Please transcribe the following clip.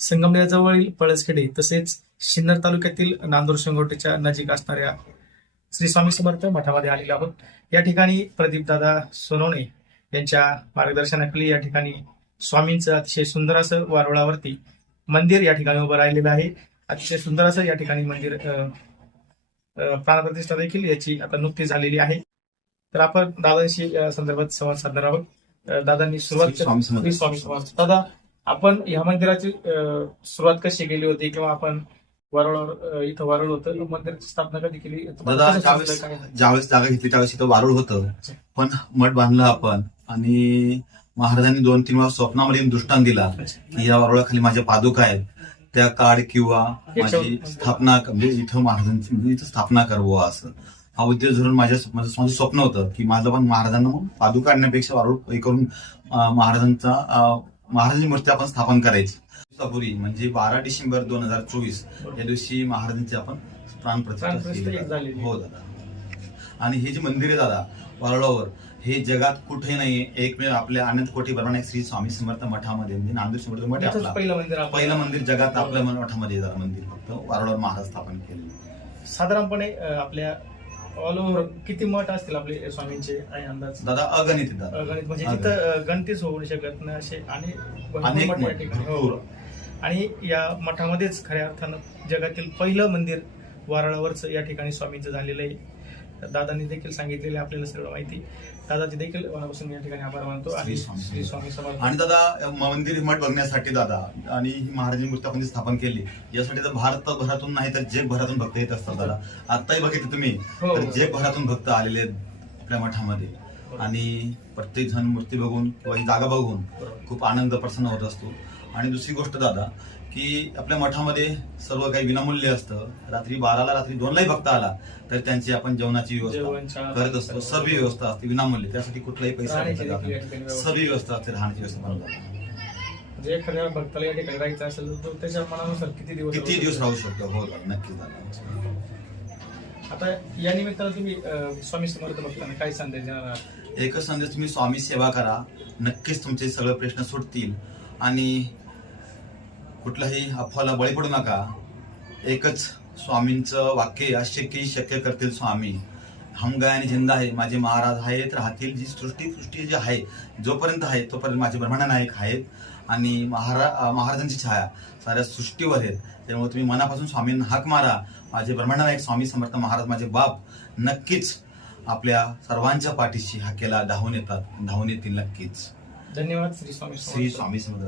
संगमनेरजवळील पळसखेडे तसेच सिन्नर तालुक्यातील नांदूर शेंगोटेच्या नजीक असणाऱ्या श्री स्वामी समर्थ मठामध्ये आलेलो आहोत. या ठिकाणी प्रदीपदादा सोनवणे यांच्या मार्गदर्शनाखाली या ठिकाणी स्वामींचं अतिशय सुंदर असं वारुळावरती मंदिर या ठिकाणी उभं राहिलेलं आहे. अतिशय सुंदर असं या ठिकाणी मंदिर प्राणप्रतिष्ठा देखील याची आता नुकतीच झालेली आहे. तर आपण दादांशी संदर्भात संवाद साधणार आहोत. दादांनी सुरुवात स्वामी दादा आपण ह्या मंदिराची सुरुवात कशी केली होती किंवा आपण अं, इथं वरवळ होतं मंदिराची स्थापना कधी केली? दादा ज्यावेळेस जागा घेतली त्यावेळेस इथं वारुळ होतं. पण मठ बांधलं आपण आणि महाराजांनी दोन तीन वेळा स्वप्नामध्ये दृष्टांत दिला की या वारुळाखाली माझ्या पादुका आहेत. त्या काढ किंवा माझी स्थापना म्हणजे इथं महाराजांची म्हणजे इथं स्थापना करावं असं. हा उद्देश धरून माझ्या माझं स्वप्न होतं की माझं पण महाराजांना पादुका आणण्यापेक्षा वारुळ हे करून महाराजांचा महाराजांची मूर्ती आपण स्थापन करायची. दिवसापूर्वी म्हणजे बारा डिसेंबर दोन हजार चोवीस या दिवशी महाराजांची आपण केली झालेली. दादा. हो दादा. आणि हे जे मंदिर आहे दादा वारुळावर हे जगात कुठे नाही एकमेव आपल्या आनंद कोटी बरोबर एक श्री स्वामी समर्थ मठामध्ये म्हणजे नांदेड समर्थ मठ आपला. पहिलं मंदिर आपलं. पहिलं मंदिर जगात आपल्या मठामध्ये आहे दादा मंदिर. फक्त वारुळावर महाराज स्थापन केलेलं साधारणपणे आपल्या ऑल ओव्हर किती मठ असतील आपले स्वामींचे आहे अंदाज दादा अगणित आहे दादा गणित म्हणजे अगणित. तिथं गणतीच होऊ शकत नाही असे आणि भरपूर अनेक मठ या मठ, ठिकाणी भरपूर. हो. आणि या मठामध्येच खऱ्या अर्थानं जगातील पहिलं मंदिर वारळावरच या ठिकाणी स्वामींचं झालेलं आहे दादांनी देखील सांगितलेलं आपल्याला सगळं माहिती. दादाचे देखील मनापासून या ठिकाणी आभार मानतो आणि श्री स्वामी समर्थ. आणि दादा मंदिर मठ बघण्यासाठी दादा आणि ही महाराजांची मूर्ती स्थापन केली. यासाठी तर भारतभरातून नाही तर जगभरातून भक्त येत असतात दादा. आताही बघितलं तुम्ही हो. तर जगभरातून भक्त आलेले आहेत आपल्या मठामध्ये. आणि प्रत्येक जण मूर्ती बघून किंवा ही जागा बघून. खूप आनंद प्रसन्न होत असतो. आणि दुसरी गोष्ट दादा की आपल्या मठामध्ये सर्व काही विनामूल्य असतं. रात्री बाराला रात्री दोनलाही भक्त आला तर त्यांची आपण जेवणाची व्यवस्था करत असतो. सर्व व्यवस्था असते विनामूल्य. त्यासाठी कुठलाही पैसा. सर्व व्यवस्था असते राहण्याची व्यवस्था बनवतात म्हणजे एखाद्या भक्ताला या ठिकाणी राहायचं असेल तर तो त्याच्या मनानुसार किती दिवस किती राहू दिवस शकतो? राहू शकतो? हो दादा नक्की आता या निमित्तानं तुम्ही अं, स्वामी समर्थ भक्तांना काय संदेश देणार आहात? एकच संदेश तुम्ही स्वामी सेवा करा. नक्कीच तुमचे सगळे प्रश्न सुटतील. आणि कुठल्याही अफवाला बळी पडू नका. एकच स्वामींचं वाक्य असे की शक्य करतील स्वामी. हम गाय आणि जिंदा आहे माझे महाराज आहेत राहतील जी सृष्टी सृष्टी जी आहे जोपर्यंत आहे तोपर्यंत माझे ब्रह्मांड नायक आहेत. आणि महारा महाराजांची छाया साऱ्या सृष्टीवर आहेत. त्यामुळे तुम्ही मनापासून स्वामींना हाक मारा. माझे ब्रह्मांड नायक स्वामी समर्थ महाराज माझे बाप नक्कीच आपल्या सर्वांच्या पाठीशी हाकेला धावून येतात. धावून येतील नक्कीच. धन्यवाद श्री स्वामी श्री स्वामी समर्थ.